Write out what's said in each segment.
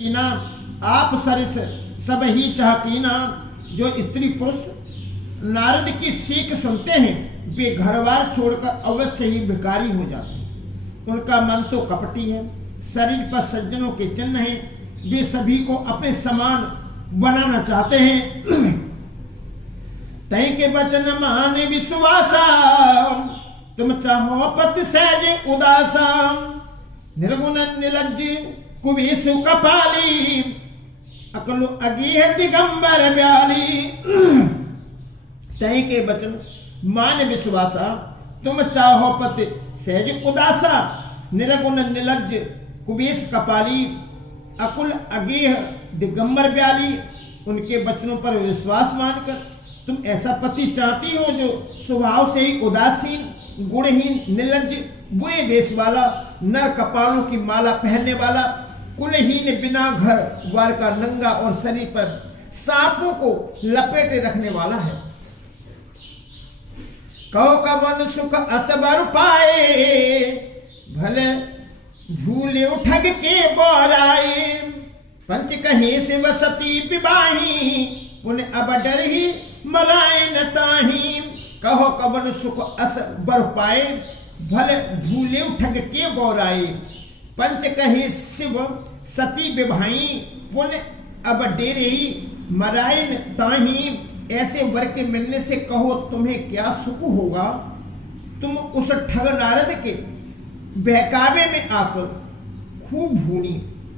कीना आप सरिस सब ही चाहकीना। जो स्त्री पुरुष नारद की सीख सुनते हैं वे घरवार छोड़कर अवश्य ही भिखारी हो जाते हैं। उनका मन तो कपटी है, शरीर पर सज्जनों के चिन्ह हैं, वे सभी को अपने समान बनाना चाहते हैं। तय के वचन माने विश्वासा, तुम चाहो पति सहज उदासा। निर्गुण निलज्ज कुबेशु कपाली, अकलो अगेह दिगंबर ब्याली। तय के वचन मान विश्वासा, तुम चाहो पति सहज उदासा। निर्गुण निलज्ज कुबेश कपाली, अकुल अगेह दिगंबर ब्याली। उनके वचनों पर विश्वास मानकर तुम ऐसा पति चाहती हो जो स्वभाव से ही उदासीन, गुणहीन, निर्लज्ज, बुरे वेश वाला, नर कपालों की माला पहनने वाला, कुलहीन, बिना घर द्वार का, नंगा और शरीर पर सांपों को लपेटे रखने वाला है। कहो कवन सुख असबर पाए, भले भूले ठग के बोराए। पंच कहे से वसती विवाही, पुण्य अब डर ही मराए न ताही। कहो कवन सुख अस बर पाए, भले भूले ठग के बोराए। पंच कहे शिव सती विभाई, पुण्य अब डेरे ही मराए न ताही। ऐसे वर के मिलने से कहो तुम्हें क्या सुख होगा। तुम उस ठग नारद के बहकावे में आकर खूब भूली।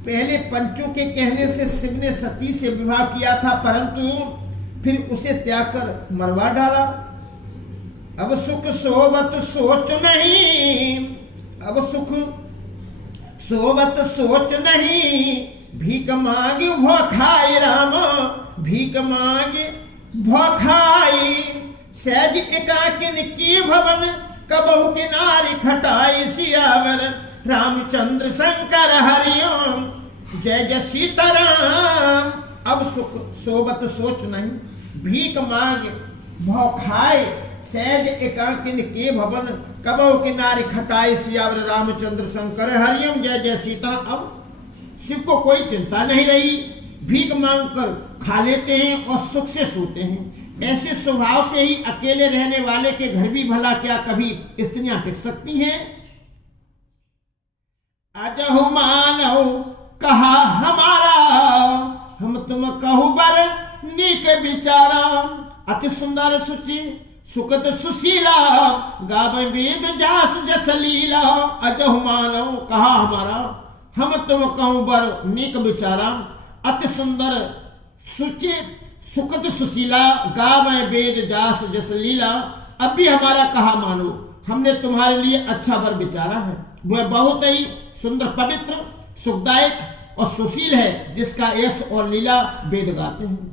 पहले पंचों के कहने से शिव ने सती से विवाह किया था, परंतु फिर उसे त्याग कर मरवा डाला। अब सुख सोवत सोच नहीं, अब सुख सोवत सोच नहीं। भीख मांगे भो खाई राम, भीख मांगे भो खाई। सहज एकाकिन की भवन, कबहु किनारी खटाई। सियावर रामचंद्र शंकर हरिओम, जय जय सीताराम। अब सुख सोवत सोच नहीं, भीख मांग भौ खाए। सहज एकाकिन के भवन, कबहु किनारे खटाए। सियावर रामचंद्र शंकर हरिओम, जय जय सीता। अब शिव को कोई चिंता नहीं रही, भीख मांग कर खा लेते हैं और सुख से सोते हैं। ऐसे स्वभाव से ही अकेले रहने वाले के घर भी भला क्या कभी स्त्रियां टिक सकती हैं। अजहु मानव कहा हमारा, हम तुम कहु बर नीक विचारा। अति सुंदर सुचि सुखद सुशीला, गावे वेद जास जस लीला। अजहु मानव कहा हमारा, हम तुम कहु बर नीक विचारा। अति सुंदर सुचि सुखद सुशीला, गावे वेद जास जस लीला। अब भी हमारा कहा मानो, हमने तुम्हारे लिए अच्छा वर विचारा है। वह बहुत ही सुंदर, पवित्र, सुखदायक और सुशील है, जिसका यश और लीला वेद गाते हैं।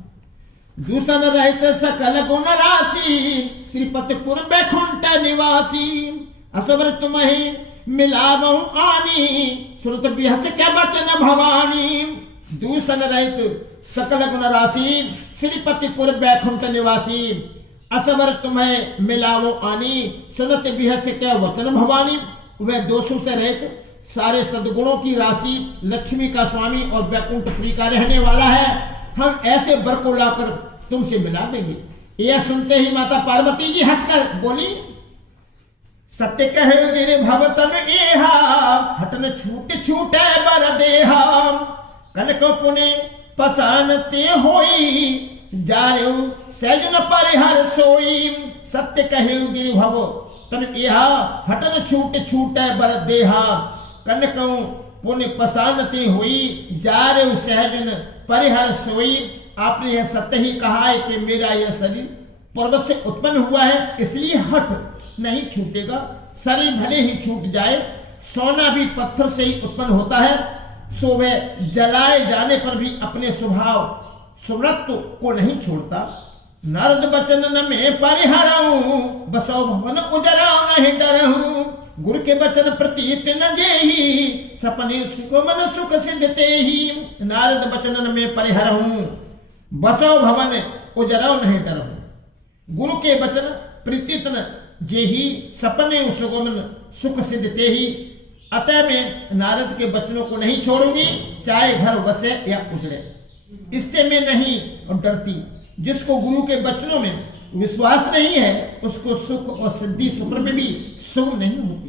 दूषण रहित सकल गुण राशि, श्रीपतिपुर बैकुंठ निवासी। असवर तुम्हें मिलावहु आनी, सुरत बिहस क्या बचन भवानी। दूषण रहित सकल गुण राशि, श्रीपतिपुर बैकुंठ निवासी। असवर तुम्हें मिलावो आनी, सुनत बिहस क्या वचन भवानी। वह दोषों से रहित, सारे सद्गुणों की राशि, लक्ष्मी का स्वामी और बैकुंठपुरी का रहने वाला है। हम ऐसे वर को लाकर तुमसे मिला देंगे। यह सुनते ही माता पार्वती जी हंसकर बोली, सत्य कहे गिरे भवतन एहा, हटन छूट छूटे बर देहा। कनक पुने पसानते होई, जारे सैजन परिहर सोई। सत्य कहे गिरि भव तन एहा, हटन छूट छूटे बर देहा। कनक पुण्य पसानते हुई, जारे सहजन परिहर सोई। आपने यह सत्य ही कहा है कि मेरा यह शरीर पर्वत से उत्पन्न हुआ है, इसलिए हट नहीं छूटेगा। शरीर भले ही छूट जाए, सोना भी पत्थर से ही उत्पन्न होता है। सो वह जलाए जाने पर भी अपने स्वभाव सुव्रत को नहीं छोड़ता। नारद बचन न में परिहरऊं, बसो भवन उजराओ नहीं डरऊं। गुरु के बचन प्रतीत न जेहि, सपने सुख मन सुख सिद्धते ही। नारद बचन में परिहरऊं, बसो भवन उजराओ नहीं डरऊं। गुरु के वचन प्रतीत न जेहि, सपने सुगमन सुख सिद्धते ही। अतः मैं नारद के वचनों को नहीं छोड़ूंगी। चाहे घर वसे या उजड़े। इससे मैं नहीं डरती। जिसको गुरु के वचनों में विश्वास नहीं है उसको सुख और सिद्धि सुख में भी सुख नहीं होती।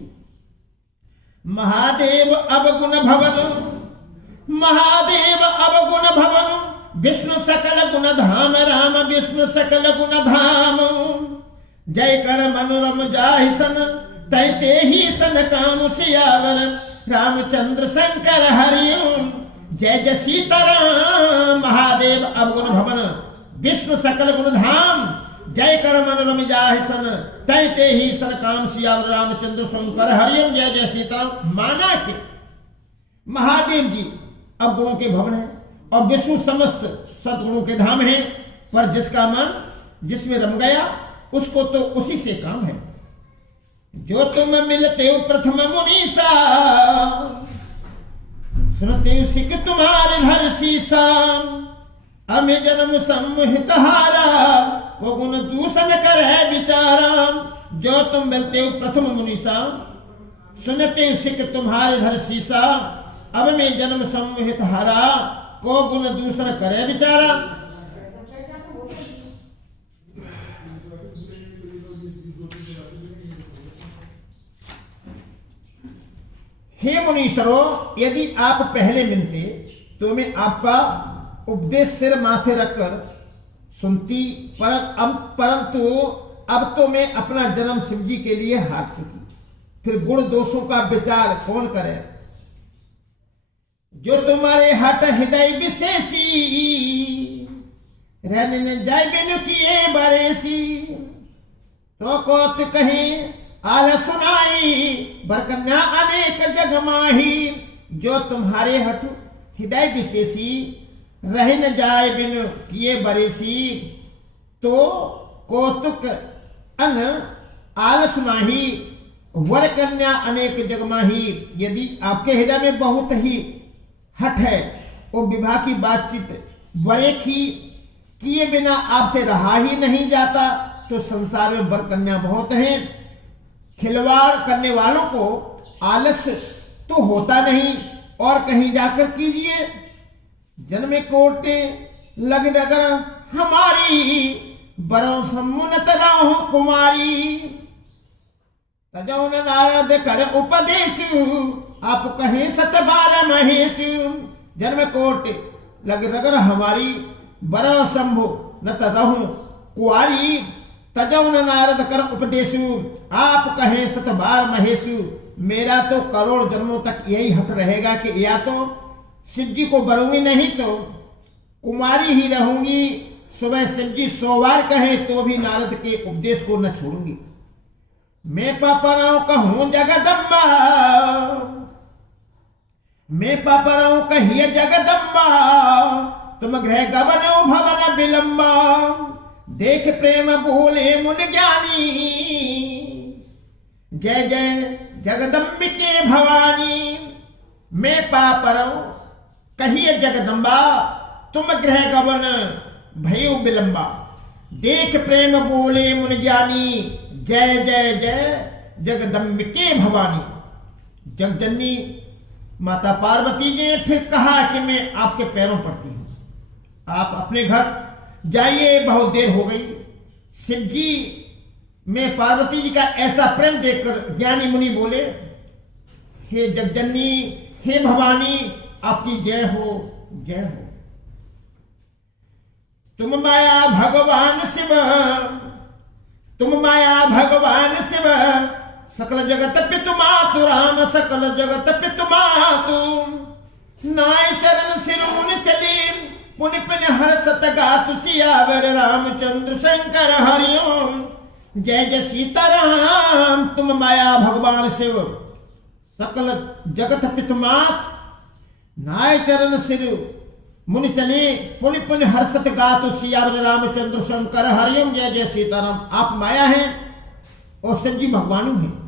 महादेव अवगुण भवन, महादेव अवगुण भवन, विष्णु सकल गुण धाम, राम विष्णु सकल गुण धाम। जय कर मनोरम जाहि सन, तैते ही सन काम सियावर, रामचंद्र शंकर हरिओम। जय जय सीताराम। महादेव अवगुण भवन, विष्णु सकल गुण धाम, जय कर मनोरम जाहि सन, तैते ही सन काम सियावर, रामचंद्र शंकर हरिओम। जय जय सीताराम। माना कि महादेव जी अवगुणों के भवन है और विष्णु समस्त सद्गुणों के धाम है, पर जिसका मन जिसमें रम गया उसको तो उसी से काम है। जो तुम मिलते हो प्रथम मुनीसा, सुनते हो सिख तुम्हारे घर शीसा। अमे जन्म सम्मोहित हारा, को गुण दूषण कर है विचारा। जो तुम मिलते हो प्रथम मुनीसा, सुनते हो सिख तुम्हारे घर शीसा। अब में जन्म सम्मोहित हारा, को गुण दूषण करे विचारा। हे मुनीश्वरों, यदि आप पहले मिलते तो मैं आपका उपदेश सिर माथे रखकर सुनती, परंतु अब तो मैं अपना जन्म शिव जी के लिए हार चुकी। फिर गुण दोषों का विचार कौन करे। जो तुम्हारे हट हृदय विशेषी, रहने न जाय बिनु किए बरेसी। तो कौत कहे आल सुनाई, बरकन्या अनेक जग माही। जो तुम्हारे हट हृदय विशेषी, रह न जाए बिन किए बरेसी। तो कौतुक अन आल सुनाही, वर कन्या अनेक जग माही। यदि आपके हृदय में बहुत ही हट है और विवाह की बातचीत बड़े की किए बिना आपसे रहा ही नहीं जाता, तो संसार में वर कन्या बहुत हैं। खिलवाड़ करने वालों को आलस्य तो होता नहीं, और कहीं जाकर कीजिए। जन्मे कोटे लग नगर हमारी, बरों समुन्नत राहो कुमारी। तजौन नारद कर उपदेश, आप कहें सतबार महेश। जन्म कोट लग नगर हमारी, बरो शंभु न तरहु कुआरी। तजौन नारद कर उपदेश, आप कहें सतबार महेश। मेरा तो करोड़ जन्मों तक यही हट रहेगा कि या तो शिव जी को बरूंगी, नहीं तो कुमारी ही रहूंगी। सुबह शिव जी 100 बार कहें तो भी नारद के उपदेश को न छोड़ूंगी। मैं पापराव कहूं जगदम्बा, मैं पापराव कहिए जगदम्बा। तुम गृह गबनो भवन विलंबा, देख प्रेम बोले मुन ज्ञानी। जय जय जगदम्बिके भवानी। मैं पापराव कहिए जगदम्बा, तुम गृह गबन भयो विलंबा। देख प्रेम बोले मुन ज्ञानी। जय जय जय जगदम्बिके भवानी। जगजननी माता पार्वती जी ने फिर कहा कि मैं आपके पैरों पड़ती हूं, आप अपने घर जाइए, बहुत देर हो गई। शिव जी में पार्वती जी का ऐसा प्रेम देखकर ज्ञानी मुनि बोले, हे जगजननी, हे भवानी, आपकी जय हो, जय हो। तुम माया भगवान शिव, तुम माया भगवान शिव। सकल जगत पितु मातु राम, सकल जगत पितु मातु। नाय चरण सिरुन चली, पुन पुन हर्षत गातु सियावर, रामचंद्र शंकर हरिओम। जय जय सीताराम। तुम माया भगवान शिव, सकल जगत पितु मात। नाय चरण सिर मुनि चले, पुन पुन हर्षत गातु सियावर, रामचंद्र शंकर हरिओम। जय जय सीताराम। आप माया हैं और शिव जी भगवानु हैं।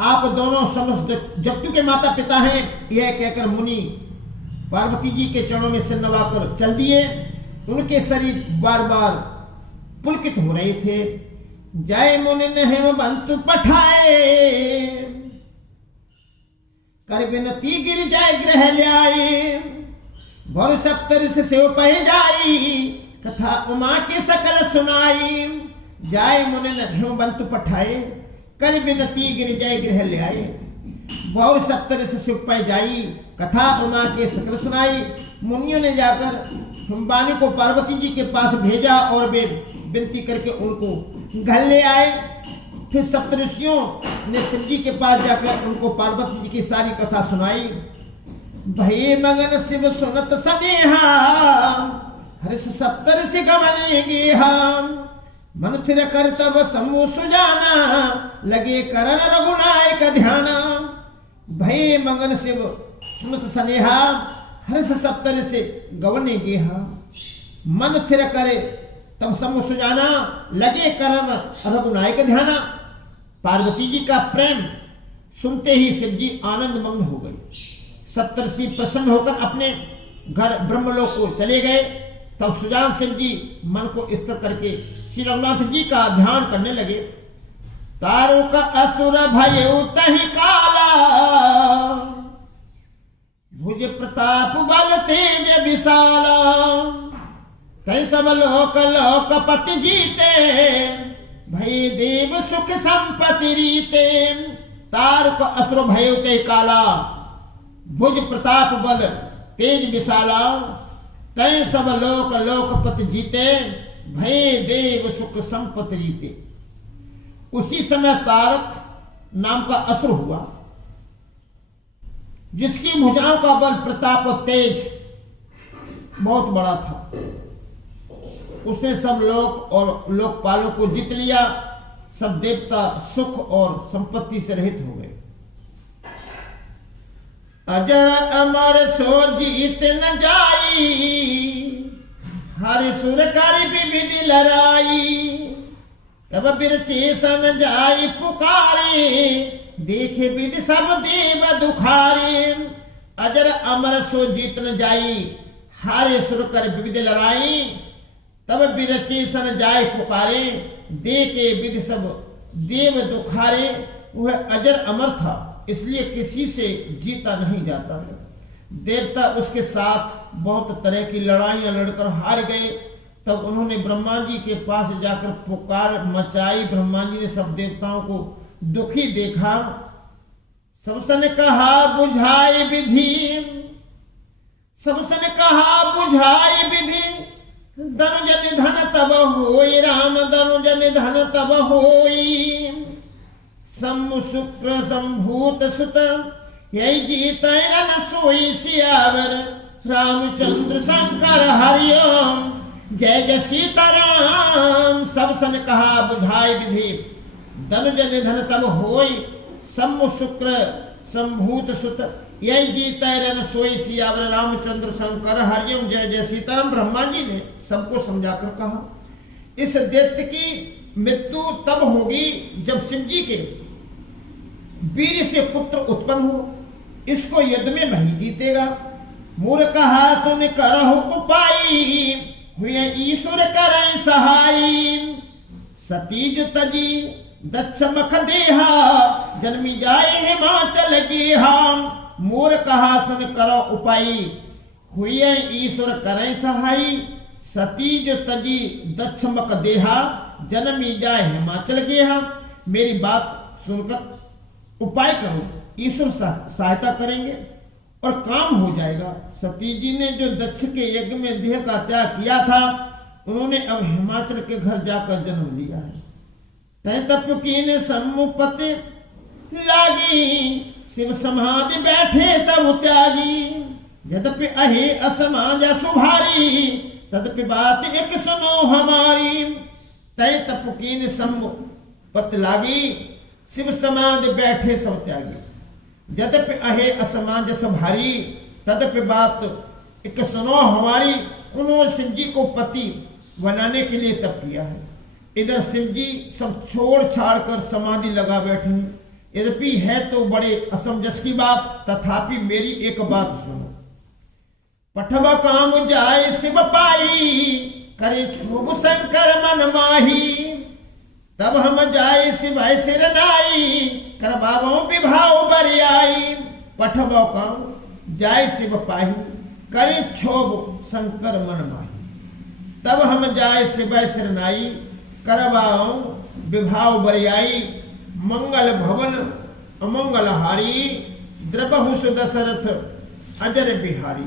आप दोनों समस्त जगतु के माता पिता हैं। यह कहकर मुनि पार्वती जी के चरणों में सिर नवाकर चल दिए। उनके शरीर बार बार पुलकित हो रहे थे। जय मुनि ने हेमंत पठाए, कर विनती गिर जाय ग्रह ल्याए। गौर सप्तऋष से पह जाई, कथा उमा की सकल सुनाई। जाय मुनि हिमबंतु पठाए, कर बिनती गिर जय गृह ले आए। गौर सप्तऋष से पह जाई, कथा उमा के सकल सुनाई। मुनियों ने जाकर हिमवानी को पार्वती जी के पास भेजा और वे विनती करके उनको घर ले आए। फिर सप्तऋषियों ने शिव जी के पास जाकर उनको पार्वती जी की सारी कथा सुनाई। भय मगन शिव सुनत सनेहा, हर्ष सप्तऋषि गमनेंगे हम। मन थिर कर तब समूह सुजाना, लगे करन रघुनायक ध्याना। भय मगन शिव सुनत सनेहा, हर्ष सप्तऋषि गवनेंगे हम। मन थिर करे तब समूह सुजाना, लगे करन रघुनायक ध्याना। पार्वती जी का प्रेम सुनते ही शिव जी आनंद मग्न हो गए। सप्तऋषि प्रसन्न होकर अपने घर ब्रह्मलोक को चले गए। तब सुजान शिव जी मन को स्थिर करके श्री रघुनाथ जी का ध्यान करने लगे। तारो का असुर भय तहि काला, भुज प्रताप बल तेज विशाला। कई सब लोक लोकपति जीते, भय देव सुख संपत्ति रीते। तारक असुर भय तहि काला, भुज प्रताप बल तेज विशाला। तय सब लोक लोकपति जीते, भय देव सुख संपत्ति रीते। उसी समय तारक नाम का असुर हुआ, जिसकी भुजाओं का बल प्रताप और तेज बहुत बड़ा था। उसने सब लोक और लोकपालों को जीत लिया। सब देवता सुख और संपत्ति से रहित हो गए। अजर अमर सो जीत न जाई, हर सुर कर विविधि लड़ाई। तब बिरचे सन जाई पुकारे, देखे विधि सब देव दुखारे। अजर अमर सो जीत न जाई, हारे सुर कर विविधि लड़ाई। तब बिरचे सन जाय पुकारे, देखे विधि सब देव दुखारे। वह अजर अमर था, इसलिए किसी से जीता नहीं जाता। देवता उसके साथ बहुत तरह की लड़ाइयां लड़कर हार गए। तब उन्होंने ब्रह्मा जी के पास जाकर पुकार मचाई। ब्रह्मा जी ने सब देवताओं को दुखी देखा। सबसे कहा बुझाए विधि, सबसे कहा बुझाए विधि। धनुज निधन तब होई, राम धनुज निधन तब होई। सम्मु शुक्र संभूत सुत, यही जीत न सोई सियावर। रामचंद्र शंकर हरिओम, जय जय सीताराम। सब सन कहा बुझाई विधि, धनुज निधन तब होई। सम्मु शुक्र संभूत सुत, यही जीत न सोई सियावर। रामचंद्र शंकर हरिओम, जय जय सीताराम। ब्रह्मा जी ने सबको समझाकर कहा, इस दैत्य की मृत्यु तब होगी जब शिव जी के वीर से पुत्र उत्पन्न हो। इसको यज्ञ में वही जीतेगा। मूर कहा सुन करहु उपाई, हुए ईश्वर करें सहाई। सतीज तजी दक्ष मख देहा, जन्मी जाए हिमाचल गेहा। मूर कहा सुन करो उपाई, हुए ईश्वर करें सहाई। सतीज तजी दक्ष मख देहा, जन्मी जाए हिमाचल गेहा। मेरी बात सुनकर उपाय करो, ईश्वर सहायता करेंगे और काम हो जाएगा। सती जी ने जो दक्ष के यज्ञ में देह का त्याग किया था, उन्होंने अब हिमाचल के घर जाकर जन्म लिया है। तय तप कीने सम्मुपति लागी, शिव समाधि बैठे सब त्यागी। यद्यपि अहे असमाज सुभारी, तदपि बात एक सुनो हमारी। तय तप कीने सम्मुपति लागी, शिव समाधि बैठे सब त्यागी। यद्यपि अहे असमाज सुभारी, तदपि बात एक सुनो हमारी। उन्होंने शिव जी को पति बनाने के लिए तप किया है। इधर शिव जी सब छोड़ छाड़ कर समाधि लगा बैठे हैं। यद्यपि है तो बड़े असमंजस की बात, तथापि मेरी एक बात सुनो। पठवा काम जाए शिव पाई, करे क्षोभ शंकर मन माही। तब हम जाए शिवाय सिर नाई, कर बाबों विभाव बरियाई। पठवा काम जाए शिव पाही, करी क्षोभ शंकर मन माही। तब हम जाए शिवय शरनाई, करवाओ विभाव बरियाई, मंगल भवन अमंगल हारी, द्रवहु दशरथ अजर बिहारी।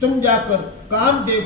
तुम जाकर कामदेव